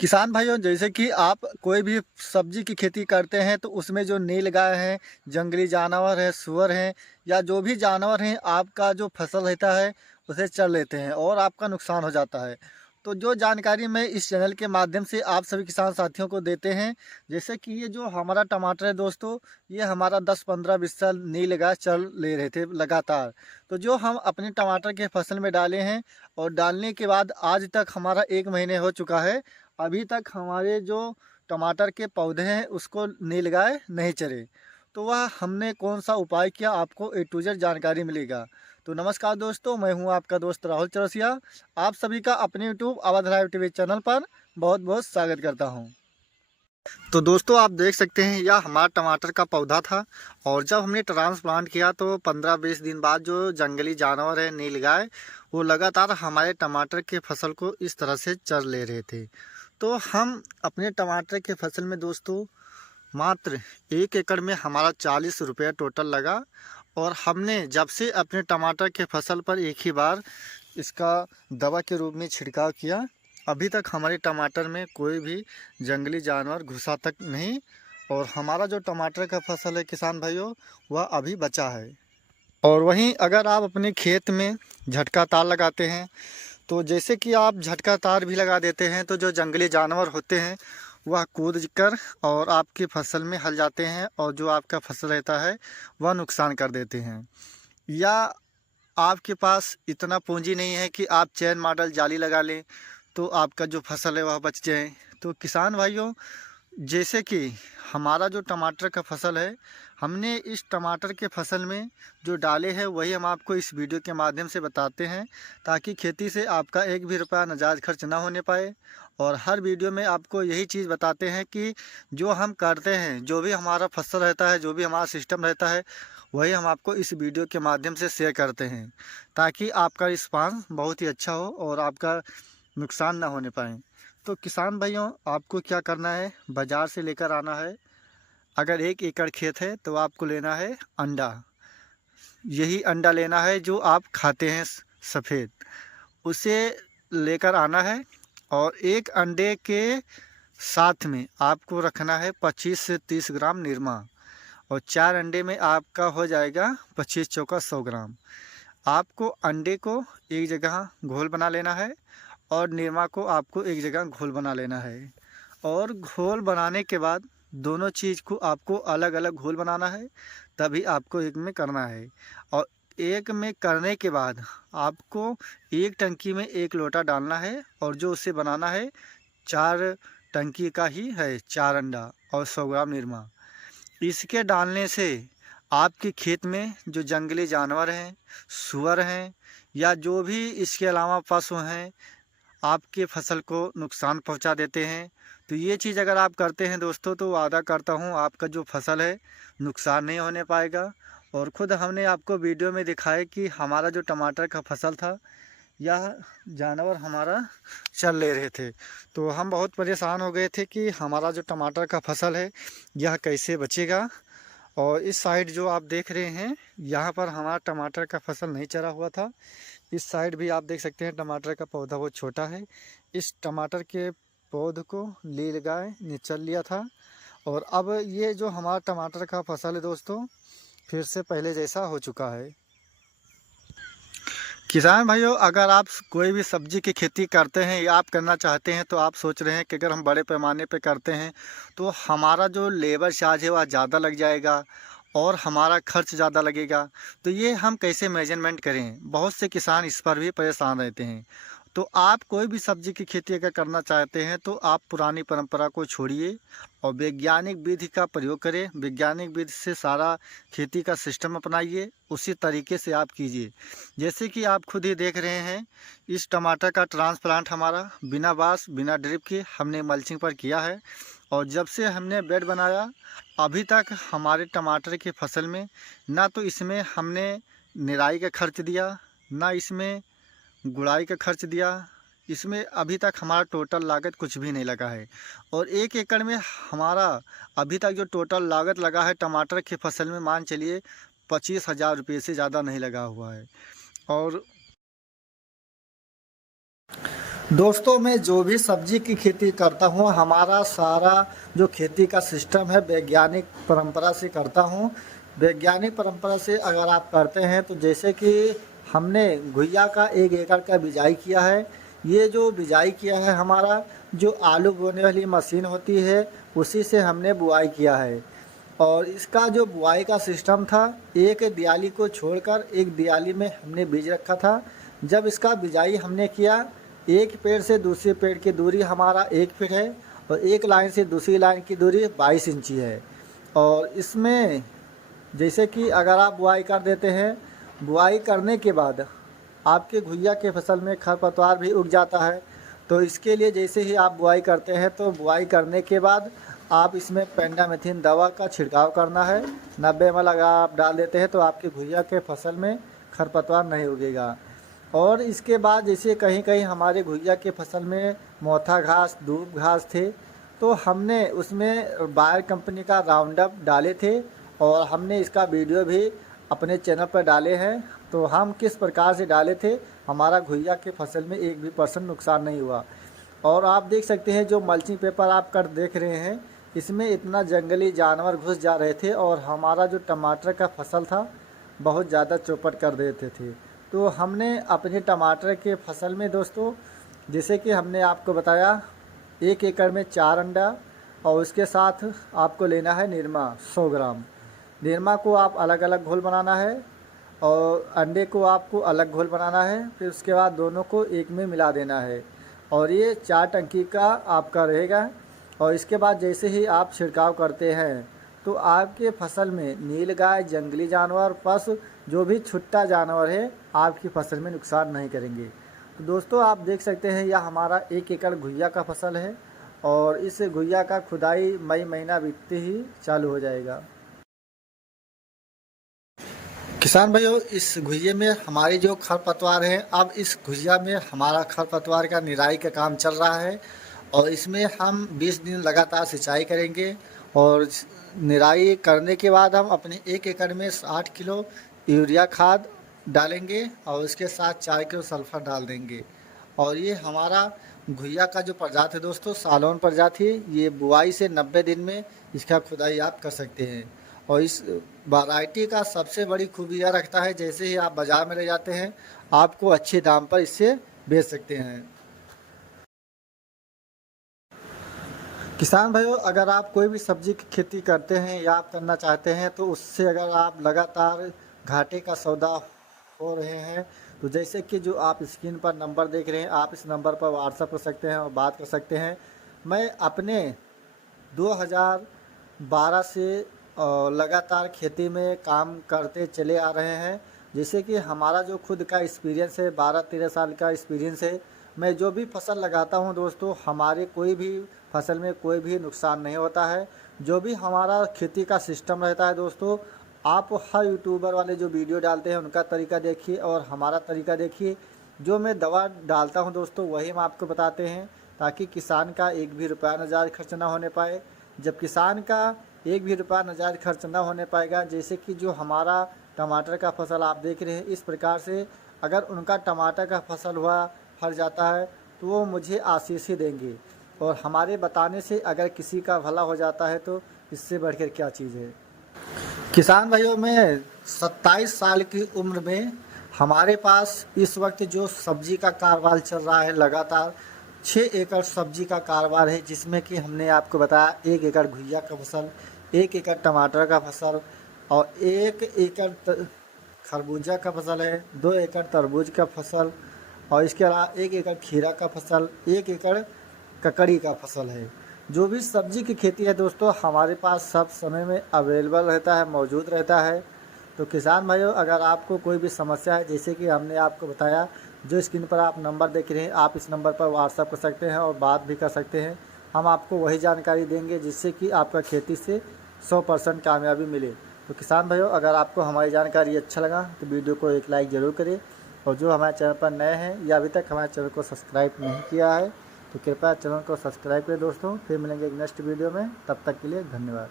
किसान भाइयों, जैसे कि आप कोई भी सब्जी की खेती करते हैं तो उसमें जो नीलगाय हैं, जंगली जानवर हैं, सूअर हैं या जो भी जानवर हैं, आपका जो फसल रहता है उसे चर लेते हैं और आपका नुकसान हो जाता है। तो जो जानकारी मैं इस चैनल के माध्यम से आप सभी किसान साथियों को देते हैं, जैसे कि ये जो हमारा टमाटर है दोस्तों, ये हमारा 10-15-20 साल नीलगाय चर ले रहे थे लगातार। तो जो हम अपने टमाटर के फसल में डाले हैं और डालने के बाद आज तक हमारा 1 महीने हो चुका है, अभी तक हमारे जो टमाटर के पौधे हैं उसको नीलगाय नहीं चरे। तो वह हमने कौन सा उपाय किया, आपको ए टू जेड जानकारी मिलेगा। तो नमस्कार दोस्तों, मैं हूं आपका दोस्त राहुल चौरसिया। आप सभी का अपने YouTube Awadh live TV channel पर बहुत बहुत स्वागत करता हूं। तो दोस्तों, आप देख सकते हैं यह हमारा टमाटर का पौधा था और जब हमने ट्रांसप्लांट किया तो 15-20 दिन बाद जो जंगली जानवर है नीलगाय, वो लगातार हमारे टमाटर के फसल को इस तरह से चर ले रहे थे। तो हम अपने टमाटर के फसल में दोस्तों मात्र 1 एकड़ में हमारा 40 रुपया टोटल लगा। और हमने जब से अपने टमाटर के फसल पर एक ही बार इसका दवा के रूप में छिड़काव किया, अभी तक हमारे टमाटर में कोई भी जंगली जानवर घुसा तक नहीं। और हमारा जो टमाटर का फसल है किसान भाइयों, वह अभी बचा है। और वहीं अगर आप अपने खेत में झटका तार लगाते हैं, तो जैसे कि आप झटका तार भी लगा देते हैं तो जो जंगली जानवर होते हैं वह कूद कर और आपकी फसल में हल जाते हैं और जो आपका फसल रहता है वह नुकसान कर देते हैं। या आपके पास इतना पूंजी नहीं है कि आप चैन मॉडल जाली लगा लें तो आपका जो फसल है वह बच जाए। तो किसान भाइयों, जैसे कि हमारा जो टमाटर का फसल है, हमने इस टमाटर के फसल में जो डाले हैं वही हम आपको इस वीडियो के माध्यम से बताते हैं, ताकि खेती से आपका एक भी रुपया नाजायज़ खर्च ना होने पाए। और हर वीडियो में आपको यही चीज़ बताते हैं कि जो हम करते हैं, जो भी हमारा फसल रहता है, जो भी हमारा सिस्टम रहता है, वही हम आपको इस वीडियो के माध्यम से शेयर करते हैं, ताकि आपका रिस्पांस बहुत ही अच्छा हो और आपका नुकसान ना होने पाए। तो किसान भाइयों, आपको क्या करना है, बाज़ार से लेकर आना है। अगर 1 एकड़ खेत है तो आपको लेना है अंडा। यही अंडा लेना है जो आप खाते हैं सफ़ेद, उसे लेकर आना है। और एक अंडे के साथ में आपको रखना है 25 से 30 ग्राम निरमा। और 4 अंडे में आपका हो जाएगा 25 चौका 100 ग्राम। आपको अंडे को एक जगह घोल बना लेना है और निरमा को आपको एक जगह घोल बना लेना है। और घोल बनाने के बाद दोनों चीज़ को आपको अलग अलग घोल बनाना है, तभी आपको एक में करना है। और एक में करने के बाद आपको एक टंकी में 1 लोटा डालना है और जो उसे बनाना है 4 टंकी का ही है, 4 अंडा और 100 ग्राम निरमा। इसके डालने से आपके खेत में जो जंगली जानवर हैं, सूअर हैं या जो भी इसके अलावा पशु हैं, आपके फसल को नुकसान पहुंचा देते हैं। तो ये चीज़ अगर आप करते हैं दोस्तों, तो वादा करता हूं आपका जो फसल है नुकसान नहीं होने पाएगा। और ख़ुद हमने आपको वीडियो में दिखाया कि हमारा जो टमाटर का फसल था, यह जानवर हमारा चल ले रहे थे। तो हम बहुत परेशान हो गए थे कि हमारा जो टमाटर का फसल है यह कैसे बचेगा। और इस साइड जो आप देख रहे हैं, यहाँ पर हमारा टमाटर का फसल नहीं चरा हुआ था। इस साइड भी आप देख सकते हैं टमाटर का पौधा बहुत छोटा है। इस टमाटर के पौध को नीलगाय ने चल लिया था। और अब ये जो हमारा टमाटर का फसल है दोस्तों, फिर से पहले जैसा हो चुका है। किसान भाइयों, अगर आप कोई भी सब्जी की खेती करते हैं या आप करना चाहते हैं, तो आप सोच रहे हैं कि अगर हम बड़े पैमाने पे करते हैं तो हमारा जो लेबर चार्ज है वह ज़्यादा लग जाएगा और हमारा खर्च ज़्यादा लगेगा। तो ये हम कैसे मेजरमेंट करें, बहुत से किसान इस पर भी परेशान रहते हैं। तो आप कोई भी सब्जी की खेती अगर करना चाहते हैं तो आप पुरानी परंपरा को छोड़िए और वैज्ञानिक विधि का प्रयोग करें। वैज्ञानिक विधि से सारा खेती का सिस्टम अपनाइए, उसी तरीके से आप कीजिए। जैसे कि आप खुद ही देख रहे हैं, इस टमाटर का ट्रांसप्लांट हमारा बिना बांस बिना ड्रिप के हमने मल्चिंग पर किया है। और जब से हमने बेड बनाया अभी तक हमारे टमाटर की फसल में ना तो इसमें हमने निराई का खर्च दिया, ना इसमें गुड़ाई का खर्च दिया। इसमें अभी तक हमारा टोटल लागत कुछ भी नहीं लगा है। और 1 एकड़ में हमारा अभी तक जो टोटल लागत लगा है टमाटर की फसल में, मान चलिए 25,000 रुपये से ज़्यादा नहीं लगा हुआ है। और दोस्तों, मैं जो भी सब्जी की खेती करता हूँ, हमारा सारा जो खेती का सिस्टम है वैज्ञानिक परंपरा से करता हूँ। वैज्ञानिक परंपरा से अगर आप करते हैं तो जैसे कि हमने घुइया का 1 एकड़ का बिजाई किया है। ये जो बिजाई किया है हमारा, जो आलू बोने वाली मशीन होती है उसी से हमने बुआई किया है। और इसका जो बुआई का सिस्टम था, एक दियाली को छोड़कर एक दियाली में हमने बीज रखा था। जब इसका बिजाई हमने किया, एक पेड़ से दूसरे पेड़ की दूरी हमारा 1 फीट है और एक लाइन से दूसरी लाइन की दूरी 22 इंची है। और इसमें जैसे कि अगर आप बुआई कर देते हैं, बुआई करने के बाद आपके घुइया के फसल में खरपतवार भी उग जाता है। तो इसके लिए जैसे ही आप बुआई करते हैं तो बुआई करने के बाद आप इसमें पेंडामिथइन दवा का छिड़काव करना है। 90 ml अगर आप डाल देते हैं तो आपके घुइया के फसल में खरपतवार नहीं उगेगा। और इसके बाद जैसे कहीं कहीं हमारे घुइया के फसल में मोथा घास, दूब घास थे, तो हमने उसमें बायर कंपनी का राउंडअप डाले थे और हमने इसका वीडियो भी अपने चैनल पर डाले हैं। तो हम किस प्रकार से डाले थे, हमारा घुइया के फसल में 1% भी नुकसान नहीं हुआ। और आप देख सकते हैं जो मल्चिंग पेपर आप कर देख रहे हैं, इसमें इतना जंगली जानवर घुस जा रहे थे और हमारा जो टमाटर का फसल था बहुत ज़्यादा चौपट कर देते थे। तो हमने अपने टमाटर के फसल में दोस्तों, जैसे कि हमने आपको बताया, 1 एकड़ में 4 अंडा और उसके साथ आपको लेना है निरमा 100 ग्राम। निरमा को आप अलग अलग घोल बनाना है और अंडे को आपको अलग घोल बनाना है। फिर उसके बाद दोनों को एक में मिला देना है और ये 4 टंकी का आपका रहेगा। और इसके बाद जैसे ही आप छिड़काव करते हैं तो आपके फसल में नीलगाय, जंगली जानवर, पशु, जो भी छुट्टा जानवर है आपकी फसल में नुकसान नहीं करेंगे। तो दोस्तों, आप देख सकते हैं यह हमारा 1 एकड़ घुइया का फसल है और इस घुइया का खुदाई मई महीना बीतते ही चालू हो जाएगा। किसान भाइयों, इस घुइये में हमारी जो खरपतवार है, अब इस घुइया में हमारा खरपतवार का निराई का काम चल रहा है और इसमें हम 20 दिन लगातार सिंचाई करेंगे। और निराई करने के बाद हम अपने 1 एकड़ में 60 किलो यूरिया खाद डालेंगे और उसके साथ 4 किलो सल्फर डाल देंगे। और ये हमारा घुइया का जो प्रजाति है दोस्तों, सालोन प्रजाति, ये बुआई से 90 दिन में इसका खुदाई आप कर सकते हैं। और इस वैरायटी का सबसे बड़ी खूबी यह रखता है, जैसे ही आप बाज़ार में ले जाते हैं आपको अच्छे दाम पर इससे बेच सकते हैं। किसान भाइयों, अगर आप कोई भी सब्जी की खेती करते हैं या आप करना चाहते हैं तो उससे अगर आप लगातार घाटे का सौदा हो रहे हैं, तो जैसे कि जो आप स्क्रीन पर नंबर देख रहे हैं, आप इस नंबर पर व्हाट्सएप कर सकते हैं और बात कर सकते हैं। मैं अपने 2012 से लगातार खेती में काम करते चले आ रहे हैं। जैसे कि हमारा जो खुद का एक्सपीरियंस है, 12-13 साल का एक्सपीरियंस है। मैं जो भी फसल लगाता हूं दोस्तों, हमारे कोई भी फसल में कोई भी नुकसान नहीं होता है। जो भी हमारा खेती का सिस्टम रहता है दोस्तों, आप हर यूट्यूबर वाले जो वीडियो डालते हैं उनका तरीका देखिए और हमारा तरीका देखिए। जो मैं दवा डालता हूं दोस्तों वही हम आपको बताते हैं, ताकि किसान का एक भी रुपया नाजायज़ खर्च ना होने पाए। जब किसान का एक भी रुपया नाजायज़ खर्च ना होने पाएगा, जैसे कि जो हमारा टमाटर का फसल आप देख रहे हैं, इस प्रकार से अगर उनका टमाटर का फसल हुआ फल जाता है तो वो मुझे आशीष ही देंगे। और हमारे बताने से अगर किसी का भला हो जाता है तो इससे बढ़कर क्या चीज़ है। किसान भाइयों, मैं 27 साल की उम्र में हमारे पास इस वक्त जो सब्जी का कारोबार चल रहा है, लगातार 6 एकड़ सब्जी का कारोबार है, जिसमें कि हमने आपको बताया 1 एकड़ घुइया का फसल, 1 एकड़ टमाटर का फसल और 1 एकड़ खरबूजा का फसल है, 2 एकड़ तरबूज का फसल और इसके अलावा 1 एकड़ खीरा का फसल, 1 एकड़ ककड़ी का फसल है। जो भी सब्जी की खेती है दोस्तों, हमारे पास सब समय में अवेलेबल रहता है, मौजूद रहता है। तो किसान भाइयों, अगर आपको कोई भी समस्या है, जैसे कि हमने आपको बताया, जो स्क्रीन पर आप नंबर देख रहे हैं, आप इस नंबर पर व्हाट्सएप कर सकते हैं और बात भी कर सकते हैं। हम आपको वही जानकारी देंगे जिससे कि आपका खेती से 100% कामयाबी मिले। तो किसान भाइयों, अगर आपको हमारी जानकारी अच्छा लगा तो वीडियो को एक लाइक ज़रूर करें और जो हमारे चैनल पर नए हैं या अभी तक हमारे चैनल को सब्सक्राइब नहीं किया है तो कृपया चैनल को सब्सक्राइब करें दोस्तों। फिर मिलेंगे एक नेक्स्ट वीडियो में, तब तक के लिए धन्यवाद।